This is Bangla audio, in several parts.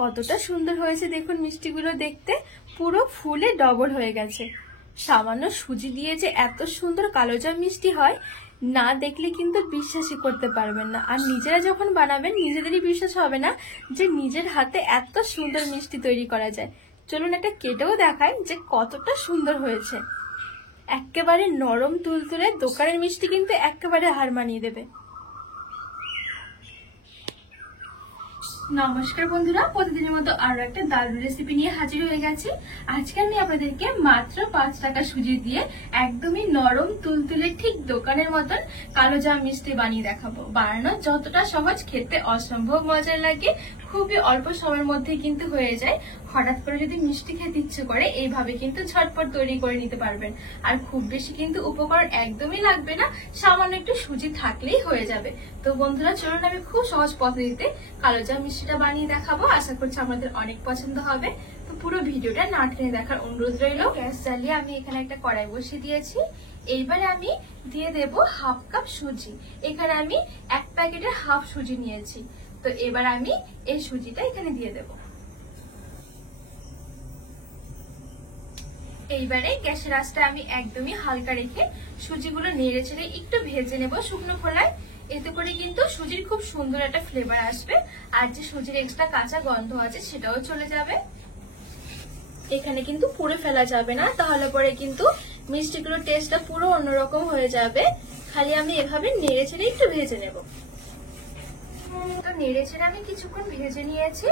কতটা সুন্দর হয়েছে দেখুন মিষ্টিগুলো দেখতে, পুরো ফুলে ডবল হয়ে গেছে। সামান্য সুজি দিয়ে যে এত সুন্দর কালোজাম মিষ্টি হয় না দেখলে কিন্তু বিশ্বাসই করতে পারবেন না। আর নিজেরা যখন বানাবেন নিজেদেরই বিশ্বাস হবে না যে নিজের হাতে এত সুন্দর মিষ্টি তৈরি করা যায়। চলুন একটা কেটেও দেখাই যে কতটা সুন্দর হয়েছে। একেবারে নরম তুলতুলে, দোকানের মিষ্টি কিন্তু একেবারে হার মানিয়ে দেবে। নমস্কার বন্ধুরা, প্রতিদিনের মতো আরো একটা দারুণ রেসিপি নিয়ে হাজির হয়ে গেছি। আজকে আমি আপনাদেরকে মাত্র 5 টাকা সুজি দিয়ে একদমই নরম তুলতুলে ঠিক দোকানের মতন কালোজাম মিষ্টি বানিয়ে দেখাবো। বানানো যতটা সহজ, খেতে অসম্ভব মজার লাগে, খুবই অল্প সময়ের মধ্যে কিন্তু হয়ে যায়। হঠাৎ করে যদি মিষ্টি খেতে ইচ্ছে করে এইভাবে কিন্তু ঝটপট তৈরি করে নিতে পারবেন। আর খুব বেশি কিন্তু উপকরণ একদমই লাগবে না, সামান্য একটু সুজি থাকলেই হয়ে যাবে। তো বন্ধুরা চলুন আমি খুব সহজ পদ্ধতিতে কালোজাম মিষ্টিটা বানিয়ে দেখাবো। আশা করছি আপনাদের অনেক পছন্দ হবে। তো পুরো ভিডিওটা না টেনে দেখার অনুরোধ রইল। গ্যাস জ্বালিয়ে আমি এখানে একটা কড়াই বসিয়ে দিয়েছি। এইবারে আমি দিয়ে দেব হাফ কাপ সুজি। এখানে আমি 1 প্যাকেটের হাফ সুজি নিয়েছি। তো এবার আমি এই সুজিটা এখানে দিয়ে দেব। এইবারে গ্যাসের আঁচটা আমি একদমই হালকা রেখে সুজিগুলো নেড়ে চেড়ে একটু ভেজে নেব শুকনো খোলায়। এতে করে কিন্তু সুজির খুব সুন্দর একটা ফ্লেভার আসবে, আর যে সুজির এক্সট্রা কাঁচা গন্ধ আছে সেটাও চলে যাবে। এখানে কিন্তু পুড়ে ফেলা যাবে না, তাহলে পরে কিন্তু মিষ্টিগুলোর টেস্টটা পুরো অন্যরকম হয়ে যাবে। খালি আমি এভাবে নেড়ে চেড়ে একটু ভেজে নেব। তো নেড়ে চেড়ে আমি কিছুক্ষণ ভেজে নিয়েছি।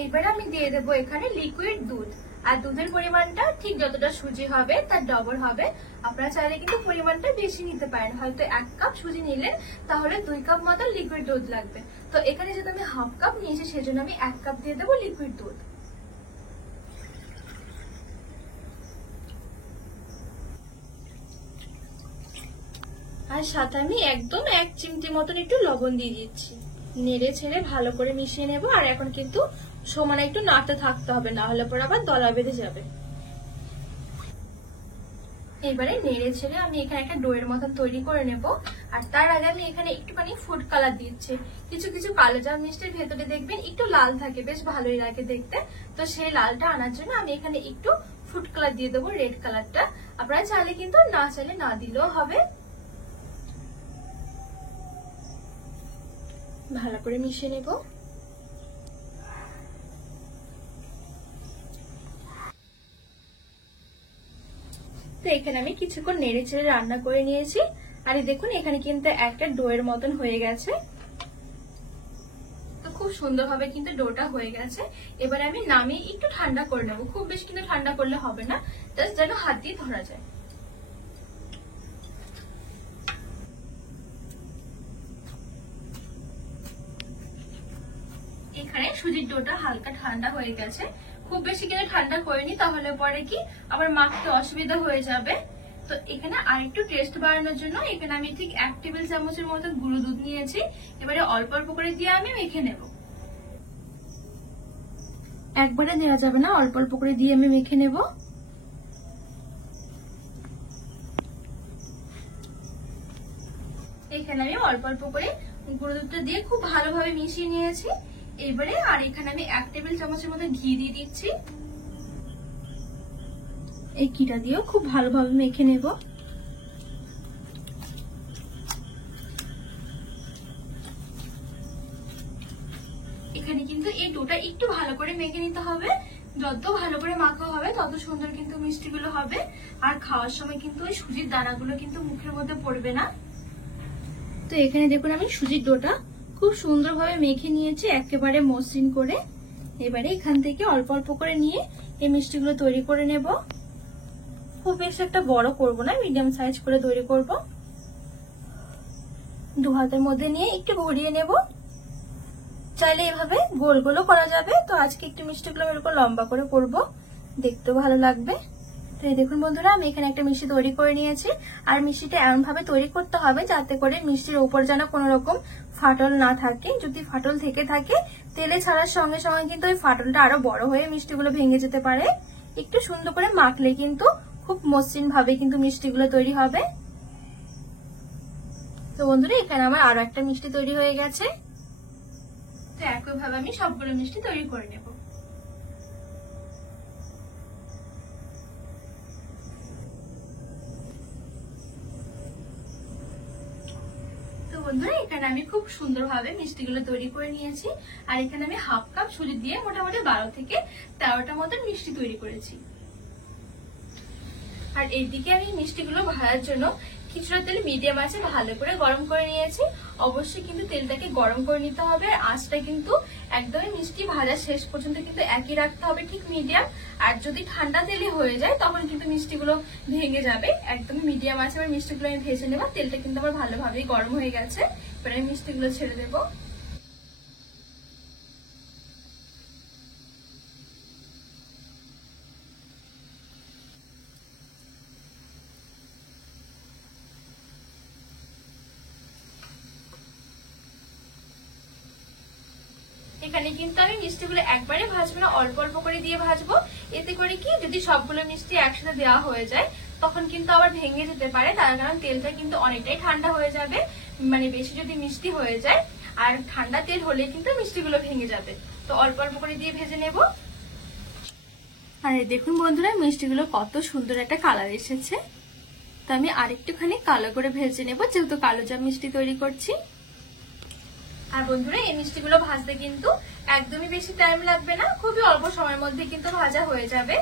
এইবার আমি দিয়ে দেবো এখানে লিকুইড দুধ। আর দুধের পরিমাণটা ঠিক যতটা সুজি হবে তার ডবল হবে। আপনারা চাইলে কিন্তু পরিমাণটা বেশি নিতে পারেন, হয়তো 1 কাপ সুজি নিলেন তাহলে 2 কাপ মতো লিকুইড দুধ লাগবে। তো এখানে যেহেতু আমি হাফ কাপ নিয়েছি সেজন্য আমি 1 কাপ দিয়ে দেবো লিকুইড দুধ। আর সাথে আমি একদম 1 চিমটি মতন একটু লবণ দিয়ে দিচ্ছি। নেড়ে ছেড়ে ভালো করে মিশিয়ে নেব। আর এখন কিন্তু সমানে একটু নাড়তে থাকতে হবে, না হলে পরে আবার দলা বেঁধে যাবে। এবারে নেড়ে ছেড়ে আমি এখানে একটা ডোয়ের মতন তৈরি করে নেব। আর তার আগে আমি এখানে একটুখানি ফুড কালার দিচ্ছি। কিছু কিছু কালোজাম মিষ্টির ভেতরে দেখবেন একটু লাল থাকে, বেশ ভালোই লাগে দেখতে। তো সেই লালটা আনার জন্য আমি এখানে একটু ফুড কালার দিয়ে দেবো, রেড কালারটা। আপনারা চাইলে কিন্তু না চাইলে না দিলেও হবে। ভালো করে মিশিয়ে নেব। তো এখানে আমি কিছুক্ষণ নেড়ে চেড়ে রান্না করে নিয়েছি। আর দেখুন এখানে কিন্তু একটা ডোয়ের মতন হয়ে গেছে। তো খুব সুন্দরভাবে কিন্তু ডোটা হয়ে গেছে। এবারে আমি নামিয়ে একটু ঠান্ডা করে নেব। খুব বেশি কিন্তু ঠান্ডা করলে হবে না, জাস্ট যেন হাত দিয়ে ধরা যায়। এখানে সুজির ডোটা হালকা ঠান্ডা হয়ে গেছে, খুব বেশি কিন্তু ঠান্ডা করিনি, তাহলে পরে কি আবার মাখতে অসুবিধা হয়ে যাবে। তো এখানে আরেকটু টেস্ট বাড়ানোর জন্য এখানে আমি ঠিক 1 টেবিল চামচের মতো গুঁড়ো দুধ নিয়েছি। এবারে অল্প অল্প করে দিয়ে আমি মেখে নেব। একবারে দেওয়া যাবে না, অল্প অল্প করে দিয়ে আমি মেখে নেব। এখানে আমি অল্প অল্প করে গুঁড়ো দুধটা দিয়ে খুব ভালোভাবে মিশিয়ে নিয়েছি। এবারে আর এখানে আমি 1 টেবিল চামচের মতো ঘি দিয়ে দিচ্ছি। এই ঘিটা দিয়েও খুব ভালোভাবে মেখে নেব। এখানে কিন্তু এই ডোটা একটু ভালো করে মেখে নিতে হবে। যত ভালো করে মাখা হবে তত সুন্দর কিন্তু মিষ্টিগুলো হবে। আর খাওয়ার সময় কিন্তু ওই সুজির দানাগুলো কিন্তু মুখের মধ্যে পড়বে না। তো এখানে দেখুন আমি সুজির ডোটা খুব সুন্দরভাবে মেখে নিয়েছি, একেবারে মসৃণ করে। এবারে এখান থেকে অল্প অল্প করে নিয়ে এই মিষ্টিগুলো তৈরি করে নেব। খুব বেশি একটা বড় করব না, মিডিয়াম সাইজ করে তৈরি করব। 2 হাতের মধ্যে নিয়ে একটু ঘুরিয়ে নেব। চাইলে এভাবে গোল গোলও করা যাবে। তো আজকে একটু মিষ্টিগুলো এরকম লম্বা করে করব, দেখতেও ভালো লাগবে। তো এই দেখুন বন্ধুরা, আমি এখানে একটা মিষ্টি তৈরি করে নিয়েছি। আর মিষ্টিটা এমন ভাবে তৈরি করতে হবে যাতে করে মিষ্টির উপর যেন কোনো রকম ফাটল না থাকে। যদি ফাটল থেকে থাকে তেলে ছাড়ার সঙ্গে সঙ্গে কিন্তু ওই ফাটলটা আরো বড় হয়ে মিষ্টিগুলো ভেঙে যেতে পারে। একটু সুন্দর করে মাখলে কিন্তু খুব মসৃণ ভাবে কিন্তু মিষ্টিগুলো তৈরি হবে। তো বন্ধুরা এখানে আমার আরো একটা মিষ্টি তৈরি হয়ে গেছে। তো একইভাবে আমি সবগুলো মিষ্টি তৈরি করে নেব। বন্ধুরা এখানে আমি খুব সুন্দরভাবে মিষ্টিগুলো তৈরি করে নিয়েছি। আর এখানে আমি হাফ কাপ সুজি দিয়ে মোটামুটি 12 থেকে 13টা মতন মিষ্টি তৈরি করেছি। আর এইদিকে আমি মিষ্টিগুলো ভাজার জন্য কিছুটা তেল মিডিয়াম আঁচে ভালো করে গরম করে নিয়েছি। অবশ্যই কিন্তু তেলটাকে গরম করে নিতে হবে, আর আঁচটা কিন্তু একদমই মিষ্টি ভাজা শেষ পর্যন্ত কিন্তু একই রাখতে হবে, ঠিক মিডিয়াম। আর যদি ঠান্ডা তেলে হয়ে যায় তখন কিন্তু মিষ্টিগুলো ভেঙে যাবে। একদমই মিডিয়াম আঁচে আমার মিষ্টিগুলো আমি ভেজে নেব। তেলটা কিন্তু আমার ভালোভাবেই গরম হয়ে গেছে, এবার আমি মিষ্টিগুলো ছেড়ে দেবো। এখানে কিন্তু আমি মিষ্টিগুলো একবারে ভাজবো না, অল্প অল্প করে দিয়ে ভাজবো। এতে করে কি, যদি সবগুলো মিষ্টি একসাথে দেওয়া হয়ে যায় তখন কিন্তু আবার ভেঙে যেতে পারে, তার কারণ তেলটা কিন্তু অনেকটাই ঠান্ডা হয়ে যাবে। মানে বেশি যদি মিষ্টি হয়ে যায় আর ঠান্ডা তেল হলে কিন্তু মিষ্টিগুলো ভেঙে যাবে। তো অল্প অল্প করে দিয়ে ভেজে নেব। আর দেখুন বন্ধুরা মিষ্টিগুলো কত সুন্দর একটা কালার এসেছে। তো আমি আরেকটুখানি কালো করে ভেজে নেব, যেহেতু কালোজাম মিষ্টি তৈরি করছি। আর বন্ধুরা এই মিষ্টিগুলো ভাজতে কিন্তু একদমই বেশি টাইম লাগবে না, খুবই অল্প সময়ের মধ্যে কিন্তু ভাজা হয়ে যাবে।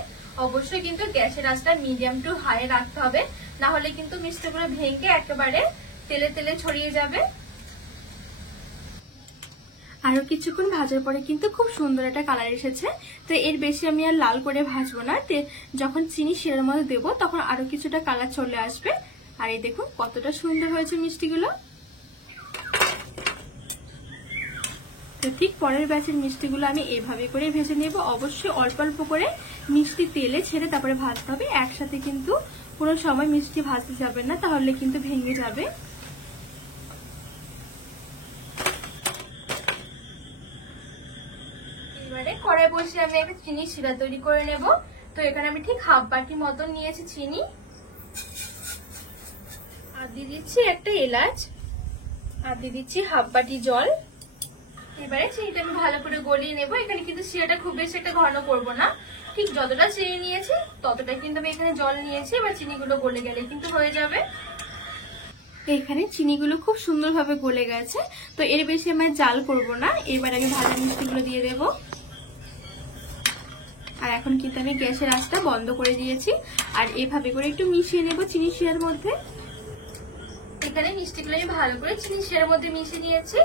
অবশ্যই কিন্তু গ্যাসের আঁচটা মিডিয়াম টু হাই রাখতে হবে, না হলে কিন্তু মিষ্টিগুলো ভেঙে একেবারে তেলে তেলে ছড়িয়ে যাবে। আরো কিছুক্ষণ ভাজার পরে কিন্তু খুব সুন্দর একটা কালার এসেছে। তো এর বেশি আমি আর লাল করে ভাজবো না, যখন চিনি শিরার মধ্যে দেবো তখন আরো কিছুটা কালার চলে আসবে। আর এই দেখুন কতটা সুন্দর হয়েছে মিষ্টিগুলো। তো ঠিক পরের ব্যাচের মিষ্টিগুলো আমি এভাবে করে ভেজে নেব। অবশ্যই অল্প অল্প করে মিষ্টি তেলে ছেড়ে তারপরে ভাজতে হবে, একসাথে কিন্তু কোনো সময় মিষ্টি ভাজতে যাবে না, তাহলে কিন্তু ভেঙে যাবে। এবারে কড়াই বসিয়ে আমি একটা চিনি শিরা তৈরি করে নেব। তো এখানে আমি ঠিক হাফ বাটি মতন নিয়েছি চিনি, আর দিয়ে দিচ্ছি একটা এলাচ, আর দিয়ে দিচ্ছি হাফ বাটি জল। এবারে চিনিটা আমি ভালো করে গলিয়ে নেব। এখানে কিন্তু শিরাটা খুব বেশি একটা ঘন করবো না, ঠিক যতটা চিনি নিয়েছি ততটা কিন্তু আমি এখানে জল নিয়েছি। এবার চিনিগুলো গলে গেলে কিন্তু হয়ে যাবে। এখানে চিনিগুলো খুব সুন্দরভাবে গলে গেছে, তো এর বেশি আমার জাল করব না। এবার আমি ভাজা মিষ্টিগুলো দিয়ে দেব। আর এখন কিন্তু আমি গ্যাসের আঁচটা বন্ধ করে দিয়েছি, আর এভাবে করে একটু মিশিয়ে নেব চিনি শিরার মধ্যে। এখানে মিষ্টিগুলো আমি ভালো করে চিনি শিরার মধ্যে মিশিয়ে নিয়েছি।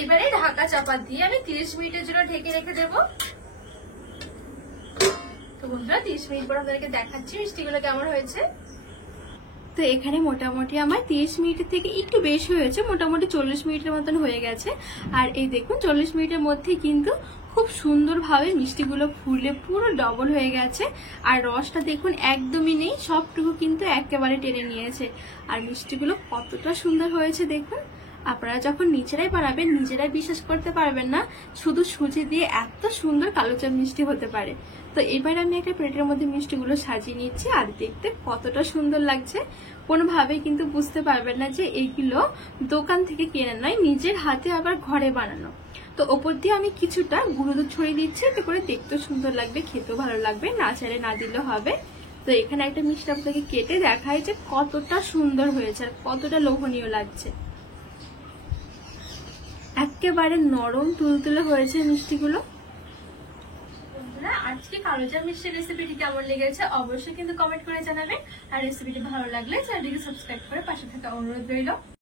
এবারে ঢাকা চাপা দিয়ে আমি 30 মিনিটের জন্য ঢেকে রেখে দেব। তো বন্ধুরা 30 মিনিট পর আপনাদেরকে দেখাচ্ছি মিষ্টিগুলো কেমন হয়েছে। তো এখানে মোটামুটি আমার 30 মিনিটের থেকে একটু বেশি হয়েছে, মোটামুটি 40 মিনিটের মতন হয়ে গেছে। আর এই দেখুন 40 মিনিটের মধ্যে কিন্তু খুব সুন্দরভাবে মিষ্টিগুলো ফুলে পুরো ডবল হয়ে গেছে। আর রসটা দেখুন একদমই নেই, সবটুকু কিন্তু একেবারে টেনে নিয়েছে। আর মিষ্টিগুলো কতটা সুন্দর হয়েছে দেখুন। আপনারা যখন নিজেরাই বানাবেন নিজেরাই বিশ্বাস করতে পারবেন না শুধু সুজি দিয়ে এত সুন্দর কালোজাম মিষ্টি হতে পারে। তো এবার আমি একটা প্লেটের মধ্যে মিষ্টিগুলো সাজিয়ে নিচ্ছি, আর দেখতে কতটা সুন্দর লাগছে। কোনোভাবেই কিন্তু বুঝতে পারবেন না যে এইগুলো দোকান থেকে কেনা নয়, নিজের হাতে আবার ঘরে বানানো। তো ওপর দিয়ে আমি কিছুটা গুঁড়ো দুধ ছড়িয়ে দিচ্ছি, এতে করে দেখতেও সুন্দর লাগবে, খেতেও ভালো লাগবে, না চাইলে না দিলেও হবে। তো এখানে একটা মিষ্টি আপনাকে কেটে দেখাই যে কতটা সুন্দর হয়েছে আর কতটা লোভনীয় লাগছে। একেবারে নরম তুলতুলে হয়েছে মিষ্টিগুলো। বন্ধুরা আজকে কালোজাম মিষ্টির রেসিপিটি কেমন লেগেছে অবশ্যই কিন্তু কমেন্ট করে জানাবেন। আর রেসিপিটি ভালো লাগলে চ্যানেলটিকে সাবস্ক্রাইব করে পাশে থাকা অনুরোধ রইল।